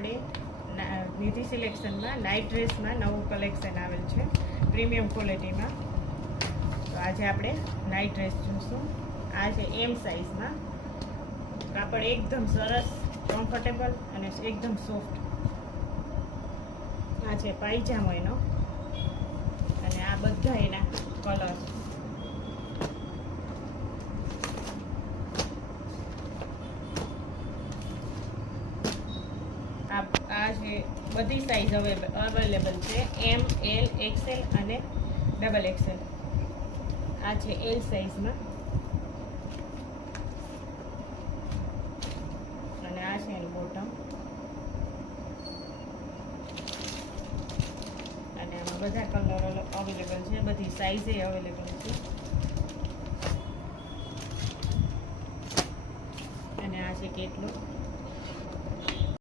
આપણે નિધિ સિલેક્શનમાં નાઇટ ડ્રેસમાં નવું કલેક્શન આવેલ છે પ્રીમિયમ ક્વોલિટીમાં. તો આજે આપણે નાઇટ ડ્રેસ જોઈશું. આ છે એમ સાઇઝમાં. કાપડ એકદમ સરસ, કમ્ફર્ટેબલ અને એકદમ સોફ્ટ. આ છે પાયજામો એનો અને આ બધા એના કલર. આ છે બધી સાઇઝ અવેલેબલ છે, એમ, એલ, એક્સેલ અને ડબલ એક્સેલ. આ છે એલ સાઇઝમાં અને આ છે એનું બોટમ. અને આમાં બધા કલર અવેલેબલ છે, બધી સાઇઝે અવેલેબલ છે. અને આ છે કેટલું